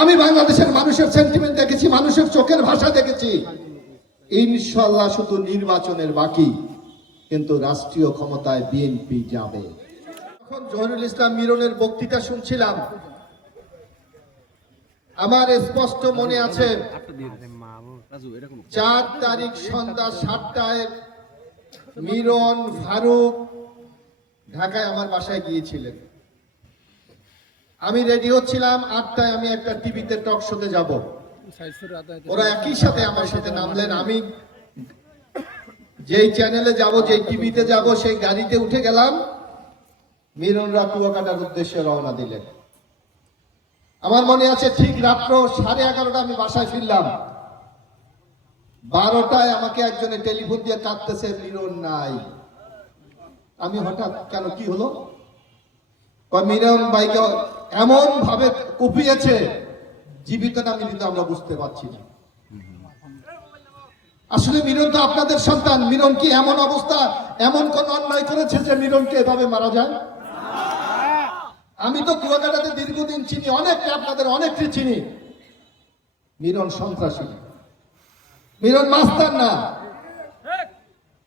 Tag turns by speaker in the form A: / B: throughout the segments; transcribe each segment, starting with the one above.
A: আমি বাংলাদেশের মানুষের সেন্টিমেন্ট দেখেছি, মানুষের চোখের ভাষা দেখেছি। ইনশাল্লাহ শুধু নির্বাচনের বাকি, কিন্তু রাষ্ট্রীয় ক্ষমতায় বিএনপি যাবে। এখন জহিরুল ইসলাম মিরনের বক্তৃতা শুনছিলাম, আমার স্পষ্ট মনে আছে, চার তারিখ সন্ধ্যা সাতটায় মিরন ফারুক ঢাকায় আমার বাসায় গিয়েছিলেন। আমি রেডি হচ্ছিলাম, আটটায় আমি একটা টিভিতে টক শোতে যাব। ওরা একই সাথে আমার সাথে নামলেন, আমি যেই চ্যানেলে যাব, যেই টিভিতে যাব, সেই গাড়িতে উঠে গেলাম। মিরনরা কুয়াকাটার উদ্দেশ্যে রওনা দিলেন। আমার মনে আছে ঠিক রাত্র সাড়ে এগারোটা আমি বাসায় ফিরলাম। বারোটায় আমাকে একজনে টেলিফোন দিয়ে কাঁদতেছে, মিরন নাই। আমি হঠাৎ, কেন, কি হলো? মিরন ভাইকে এমন ভাবে কুপিয়েছে, জীবিত না মৃত আমরা বুঝতে পারছি না। আসলে মিরন তো আপনাদের সন্তান। মিরন কি এমন অবস্থা, এমন কোন অন্যায় করেছে যে মিরনকে এভাবে মারা যায়? আমি তো কুয়াকাটাতে দীর্ঘদিন চিনি, অনেককে আপনাদের অনেককে চিনি। মিরন সন্ত্রাসী। মিরন মাস্তার না।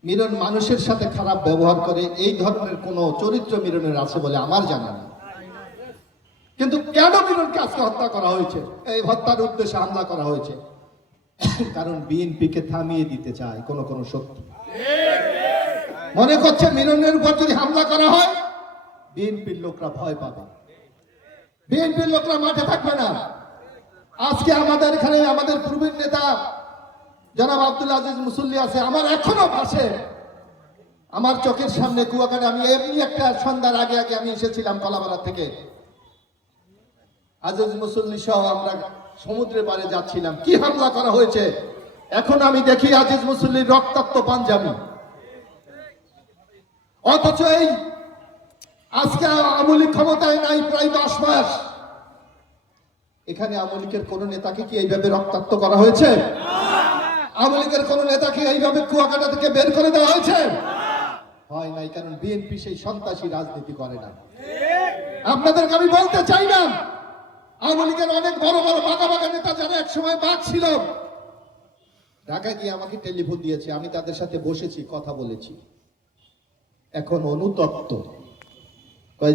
A: মিলন মানুষের সাথে খারাপ ব্যবহার করে এই ধরনের কোন চরিত্র মিরনের আছে বলে আমার জানা নেই। কিন্তু কেন মিরনকে আজকে হত্যা করা হয়েছে? এই হত্যার উদ্দেশ্যে হামলা করা হয়েছে। কারণ বিএনপি কে থামিয়ে দিতে চায় কোন কোন শক্তি। মনে করছে মিরনের উপর যদি হামলা করা হয়, বিএনপির লোকরা ভয় পাবে। বিএনপির লোকরা মাঠে থাকবে না। আজকে আমাদের এখানে আমাদের পূর্বের নেতা জনাব আব্দুল আজিজ মুসল্লি আছে, আমার এখনও পাশে। আমার চোখের সামনে কুয়াকাটা, আমি এমনি একটা সন্ধ্যার আগে আগে আমি এসেছিলাম কলাপাড়া থেকে। আজিজ মুসল্লি সহ আমরা সমুদ্রের পাড়ে যাচ্ছিলাম। কি হামলা করা হয়েছে? এখন আমি দেখি আজিজ মুসল্লির রক্তাক্ত পাঞ্জাবি। অথচ এই আজকে আমলিক ক্ষমতায় নাই, প্রায় দশ মাস। এখানে আমলিকের কোন নেতাকে কি এইভাবে রক্তাক্ত করা হয়েছে? আমলিকের কোন নেতাকে এইভাবে কুয়াকাটা থেকে বের করে দেওয়া হয়েছে? হয় নাই, কারণ বিএনপি সেই সন্ত্রাসী রাজনীতি করে না। আপনাদেরকে আমি বলতে চাই না আওয়ামী লীগের অনেক বড় বড় বাঁকা বাঁকা নেতা যারা এক সময় বাদ ছিল, ঢাকায় গিয়ে আমাকে টেলিফোন দিয়েছে, আমি তাদের সাথে বসেছি, কথা বলেছি। এখন অনুতপ্ত।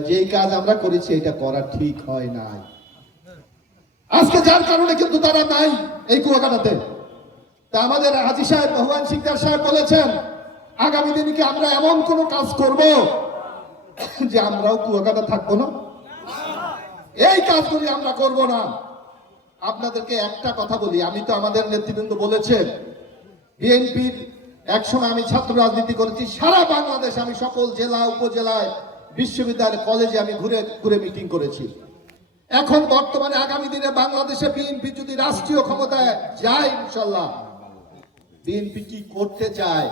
A: যেই কাজ আমরা করেছি, এটা করা ঠিক হয় নাই। আজকে যার কারণে কিন্তু তারা নাই এই কুয়াকাটাতে। তা আমাদের হাজি সাহেব রহমান সিকদার সাহেব বলেছেন, আগামী দিনে কি আমরা এমন কোন কাজ করব যে আমরাও কুয়াকাটা থাকব না। এই কাজগুলি আমরা করব না। আপনাদেরকে একটা কথা বলি, আমি তো আমাদের নেতৃবৃন্দ বলেছেন, বিএনপির একসময় আমি ছাত্র রাজনীতি করেছি, সারা বাংলাদেশ, আমি সকল জেলা, উপজেলায়, বিশ্ববিদ্যালয়, কলেজে আমি ঘুরে ঘুরে মিটিং করেছি। এখন বর্তমানে আগামী দিনে বাংলাদেশে বিএনপি যদি রাষ্ট্রীয় ক্ষমতায় যায়, ইনশাল্লাহ। বিএনপি কি করতে চায়,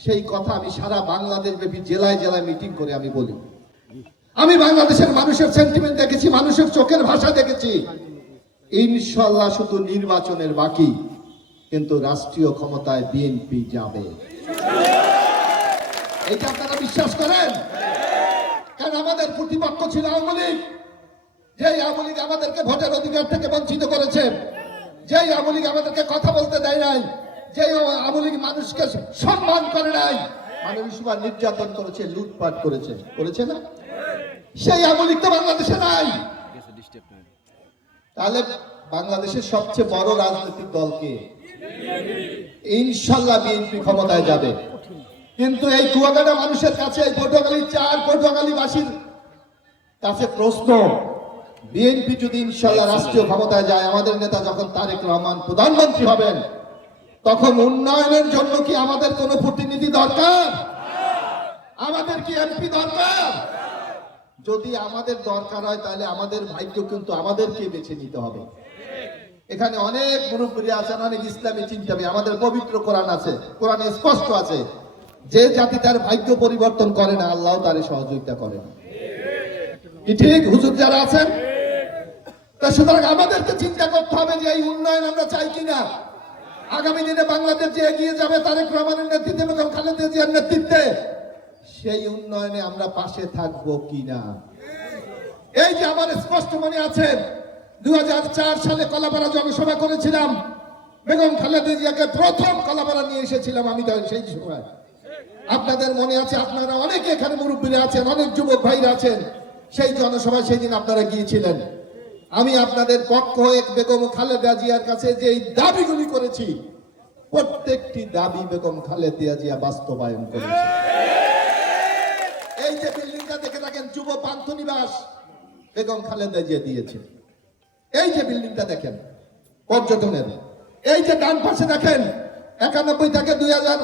A: সেই কথা আমি সারা বাংলাদেশ ব্যাপী জেলায় জেলায় মিটিং করে আমি বলি। আমি বাংলাদেশের মানুষের সেন্টিমেন্ট দেখেছি, মানুষের চোখের ভাষা দেখেছি। ইনশাল্লাহ শুধু নির্বাচনের বাকি, কিন্তু রাষ্ট্রীয় ক্ষমতায় বিএনপি যাবে। এটা আপনারা বিশ্বাস করেন? কারণ আমাদের প্রতিপক্ষ ছিল আওয়ামী লীগ। যেই আওয়ামী লীগ আমাদেরকে ভোটের অধিকার থেকে বঞ্চিত করেছে, যেই আওয়ামী লীগ আমাদেরকে কথা বলতে দেয় নাই, যেই আওয়ামী লীগ মানুষকে সম্মান করে নাই, মানুষ নির্যাতন করেছে, লুটপাট করেছে। করেছে না? সেই আওয়ামী লীগ তো বাংলাদেশে নাই। তাহলে বাংলাদেশের সবচেয়ে বড় রাজনৈতিক দলকে ইনশাল্লাহ বিএনপি ক্ষমতায় যাবে। কিন্তু এই কুয়াকাটা মানুষের কাছে এই পটুয়াখালী চার পটুয়াখালীবাসীর কাছে প্রশ্ন বিএনপি যদি ইনশাল্লাহ রাষ্ট্রীয় ক্ষমতায় যায় আমাদের নেতা যখন তারেক রহমান প্রধানমন্ত্রী হবেন তখন উন্নয়নের জন্য কি আমাদের কোনো প্রতিনিধি দরকার? আমাদের কি এমপি দরকার? যদি আমাদের দরকার হয়, তাহলে আমাদের ভাগ্য কিন্তু আমাদেরকে বেছে নিতে হবে। এখানে অনেক মুরব্বী আছেন, অনেক ইসলামী চিন্তাবি আমাদের পবিত্র কোরআন আছে, কোরআনে স্পষ্ট আছে। যে জাতি তার ভাগ্য পরিবর্তন করে না, আল্লাহ তার সহযোগিতা করে না। ঠিক? হুজুর যারা আছেন? তা সুতরাং আমাদেরকে চিন্তা করতে হবে যে এই উন্নয়ন আমরা চাই কিনা। আগামী দিনে বাংলাদেশ যে এগিয়ে যাবে, তারেক রহমানের নেতৃত্বে এবং খালেদা জিয়ার নেতৃত্বে। সেই উন্নয়নে আমরা পাশে থাকব কিনা? এই যে আমার স্পষ্ট মনে আছে, দুই হাজার চার সালে কলাপাড়া জনসভা করেছিলাম। বেগম খালেদা প্রথম কলাপাড়া নিয়ে এসেছিলাম আমি তখন সেই সময়। আপনাদের মনে আছে, আপনারা অনেকে এখানে মুরব্বীরা আছেন, অনেক যুবক ভাইরা আছেন। সেই জনসভায় সেই দিন আপনারা গিয়েছিলেন। আমি আপনাদের পক্ষ হয়ে বেগম খালেদা জিয়ার কাছে যে দাবিগুলি করেছি, প্রত্যেকটি দাবি বেগম খালেদা জিয়া বাস্তবায়ন করেছে এই যে বিল্ডিংটা দেখে থাকেন, যুব পান্থ নিবাস। বেগম খালেদা জিয়া দিয়েছে। এই যে বিল্ডিংটা দেখেন, পর্যটনের। এই যে ডান পাশে দেখেন, একানব্বই থেকে দুই হাজার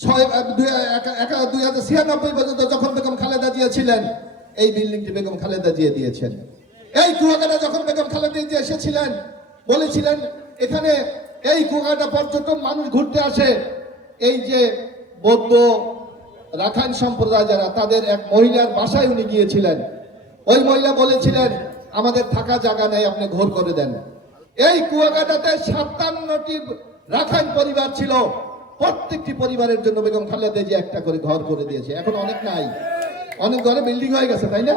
A: ছয়, দুই হাজার ছিয়ানব্বই পর্যন্ত যখন বেগম খালেদা জিয়া ছিলেন, এই বিল্ডিংটি বেগম খালেদা জিয়া দিয়েছেন। এই কুয়াকাটা যখন বেগম খালেদা জিয়া এসেছিলেন, বলেছিলেন, এখানে এই কুয়াকাটা পর্যটন মানুষ ঘুরতে আসে। এই যে বৌদ্ধ রাখাইন সম্প্রদায় যারা, তাদের এক মহিলার বাসায় উনি গিয়েছিলেন। ওই মহিলা বলেছিলেন, আমাদের থাকা জায়গা নেই, আপনি ঘোর করে দেন। এই কুয়াকাটাতে সাতান্নটি রাখাইন পরিবার ছিল। প্রত্যেকটি পরিবারের জন্য বেগম খালেদা যে একটা করে ঘর করে দিয়েছে। এখন অনেক নাই। অনেক ঘরে বিল্ডিং হয়ে গেছে, তাই না?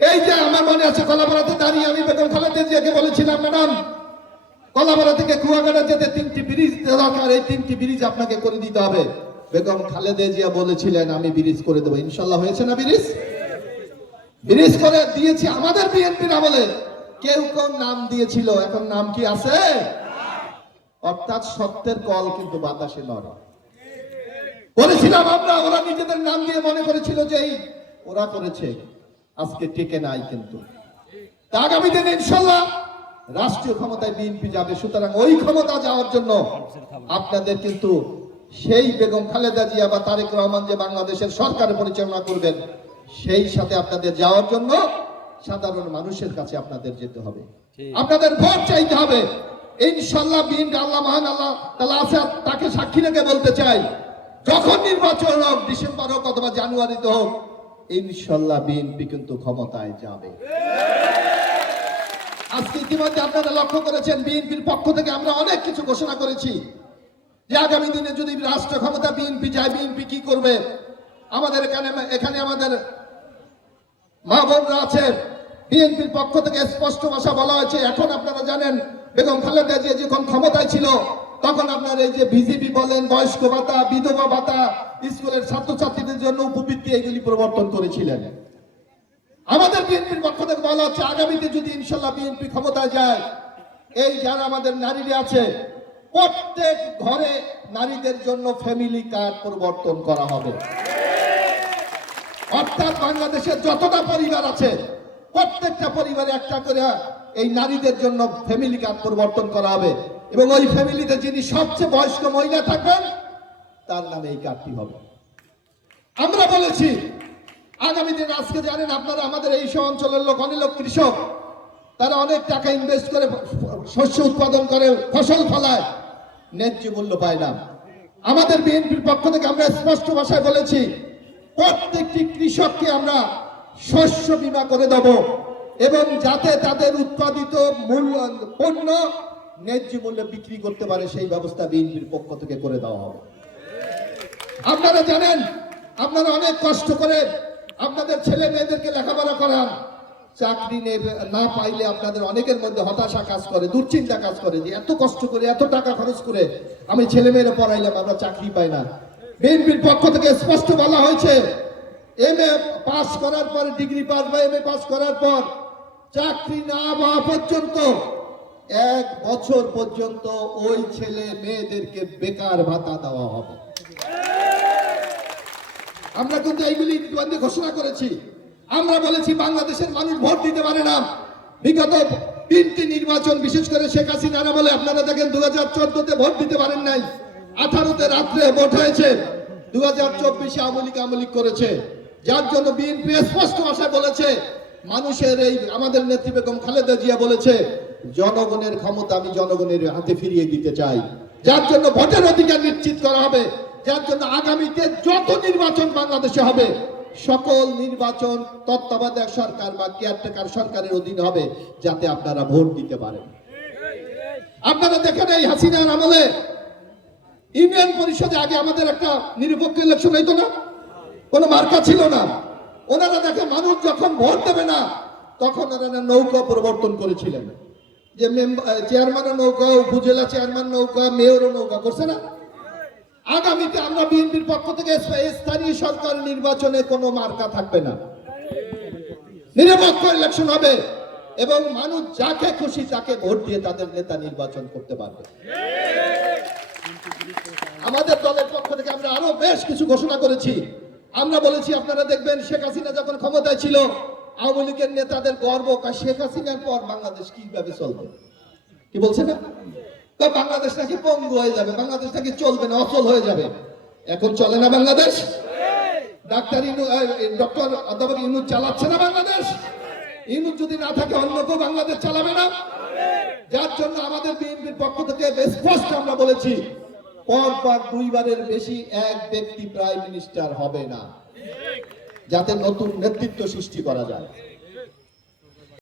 A: এই যে আমার মনে আছে, কলাপাড়াতে দাঁড়িয়ে আমি বেগম খালেদা জিয়াকে বলেছিলাম, ম্যাডাম, কলাপাড়া থেকে কুয়াকাটা যেতে তিনটি ব্রিজ দরকার। এই তিনটি ব্রিজ আপনাকে করে দিতে হবে। বেগম খালেদে জিয়া বলেছিলেন, আমি ব্রিজ করে দেবো। ইনশাল্লাহ হয়েছে না ব্রিজ? ব্রিজ করে দিয়েছি আমাদের বিএনপির আমলে। কেউ কোন নাম দিয়েছিল, এখন নাম কি আছে? অর্থাৎ সত্যের কল কিন্তু বাতাসে নড়ে। বলেছিলাম আমরা, ওরা নিজেদের নাম দিয়ে মনে করেছিল যে ওরা করেছে। আজকে টেকে নাই কিন্তু। আগামী দিনে ইনশাল্লাহ রাষ্ট্রীয় ক্ষমতায় বিএনপি যাবে। সুতরাং ওই ক্ষমতা যাওয়ার জন্য আপনাদের কিন্তু সেই বেগম খালেদা জিয়া বা তারেক রহমান যে বাংলাদেশের সরকার পরিচালনা করবেন সেই সাথে আপনাদের যাওয়ার জন্য সাধারণ মানুষের কাছে আপনাদের যেতে হবে। আপনাদের ভোট চাইতে হবে। ইনশাল্লাহ বিএনপি আল্লাহ মহান আল্লাহ তালা আছে তাকে সাক্ষী রেখে বলতে চাই যখন নির্বাচন হোক ডিসেম্বর হোক অথবা জানুয়ারিতে হোক ইনশাল্লাহ বিএনপি কিন্তু ক্ষমতায় যাবে। আজকে ইতিমধ্যে আপনারা লক্ষ্য করেছেন বিএনপির পক্ষ থেকে আমরা অনেক কিছু ঘোষণা করেছি। যে আগামী দিনে যদি রাষ্ট্র ক্ষমতা বিএনপি যায়, বিএনপি কি করবে? আমাদের এখানে এখানে আমাদের মা বোনরা আছে। বিএনপির পক্ষ থেকে স্পষ্ট ভাষা বলা হয়েছে, এখন আপনারা জানেন, বেগম খালেদা জিয়া যখন ক্ষমতায় ছিল, তখন আপনার এই যে বিজেপি বলেন, বয়স্ক ভাতা, বিধবা ভাতা, স্কুলের ছাত্রছাত্রীদের জন্য উপবৃত্তি, এগুলি প্রবর্তন করেছিলেন। আমাদের বিএনপির পক্ষ থেকে বলা হচ্ছে, আগামীতে যদি ইনশাল্লাহ বিএনপি ক্ষমতায় যায়, এই যারা আমাদের নারীরা আছে প্রত্যেক ঘরে নারীদের জন্য ফ্যামিলি কার্ড পরিবর্তন করা হবে। অর্থাৎ বাংলাদেশের যতটা পরিবার আছে, প্রত্যেকটা পরিবারে একটা করে এই নারীদের জন্য ফ্যামিলি কার্ড পরিবর্তন করা হবে। এবং ওই ফ্যামিলিতে যিনি সবচেয়ে বয়স্ক মহিলা থাকবেন, তার নামে এই কার্ডটি হবে। আমরা বলেছি, আগামী দিন আজকে জানেন আপনারা আমাদের এই সব অঞ্চলের লোক অনেক লোক কৃষক, তারা অনেক টাকা ইনভেস্ট করে শস্য উৎপাদন করে, ফসল ফলায়। ন্যায্য মূল্য পায় না। আমাদের বিএনপির পক্ষ থেকে আমরা স্পষ্ট ভাষায় বলেছি, প্রত্যেকটি কৃষককে আমরা শস্য বীমা করে দেব এবং যাতে তাদের উৎপাদিত মূল্য, পণ্য ন্যায্য মূল্যে বিক্রি করতে পারে, সেই ব্যবস্থা বিএনপির পক্ষ থেকে করে দেওয়া হবে। আপনারা জানেন, আপনারা অনেক কষ্ট করে আপনাদের ছেলে মেয়েদেরকে লেখাপড়া করান চাকরি নেবে, না পাইলে আপনাদের অনেকের মধ্যে হতাশা কাজ করে, দুশ্চিন্তা কাজ করে যে এত কষ্ট করে, এত টাকা খরচ করে আমি ছেলে মেয়েরা পড়াইলাম, আমরা চাকরি পাই না। বিএনপির পক্ষ থেকে স্পষ্ট বলা হয়েছে এম এ পাস করার পর ডিগ্রি পাস বা এম এ পাস করার পর, চাকরি না পাওয়া পর্যন্ত, এক বছর পর্যন্ত ওই ছেলে মেয়েদেরকে বেকার ভাতা দেওয়া হবে। আমরা কিন্তু এইগুলি ঘোষণা করেছি আমরা বলেছি বাংলাদেশের মানুষ ভোট দিতে পারে না। বিগত তিনটি নির্বাচন, বিশেষ করে শেখ হাসিনা বলে আপনারা দেখেন দু হাজার চোদ্দতে ভোট দিতে পারেন নাই। আঠারোতে রাত্রে ভোট হয়েছে। দু হাজার চব্বিশে আমলিক আমলিক করেছে। যার জন্য বিএনপি স্পষ্ট ভাষায় বলেছে, মানুষের এই আমাদের নেত্রী বেগম খালেদা জিয়া বলেছে, জনগণের ক্ষমতা আমি জনগণের হাতে ফিরিয়ে দিতে চাই। যার জন্য ভোটের অধিকার নিশ্চিত করা হবে। যার জন্য আগামীতে যত নির্বাচন বাংলাদেশে হবে সকল নির্বাচন তত্ত্বাবধায়ক সরকার বা কেয়ারটেকার সরকারের অধীন হবে যাতে আপনারা ভোট দিতে পারেন। আপনারা দেখেন এই হাসিনার আমলে ইউনিয়ন পরিষদে আগে আমাদের একটা নিরপেক্ষ ইলেকশন হইতো না? কোনো মার্কা ছিল না। ওনারা দেখে মানুষ যখন ভোট দেবে না, তখন ওনারা নৌকা পরিবর্তন করেছিলেন। যে চেয়ারম্যানের নৌকা, উপজেলা চেয়ারম্যান নৌকা মেয়রও নৌকা করছে না? আগামীতে আমরা বিএনপির পক্ষ থেকে স্থানীয় সরকার নির্বাচনে কোনো মার্কা থাকবে না। নিরপেক্ষ ইলেকশন হবে এবং মানুষ যাকে খুশি তাকে ভোট দিয়ে তাদের নেতা নির্বাচন করতে পারবে। আমাদের দলের পক্ষ থেকে আমরা আরও বেশ কিছু ঘোষণা করেছি। আমরা বলেছি, আপনারা দেখবেন শেখ হাসিনা যখন ক্ষমতায় ছিল, আওয়ামী লীগের নেতাদের গর্ব শেখ হাসিনার পর বাংলাদেশ কীভাবে চলবে? কি বলছে না তো বাংলাদেশ নাকি পঙ্গু হয়ে যাবে, বাংলাদেশ নাকি চলবে না, অচল হয়ে যাবে। এখন চলে না বাংলাদেশ? ডাক্তার ডক্টর অধ্যাপক ইনু চালাচ্ছে না বাংলাদেশ? ইনু যদি না থাকে, অন্য কেউ বাংলাদেশ চালাবে না? যার জন্য আমাদের বিএনপির পক্ষ থেকে স্পষ্ট আমরা বলেছি পর পর দুইবারের বেশি এক ব্যক্তি প্রাইম মিনিস্টার হবে না। যাতে নতুন নেতৃত্ব সৃষ্টি করা যায়।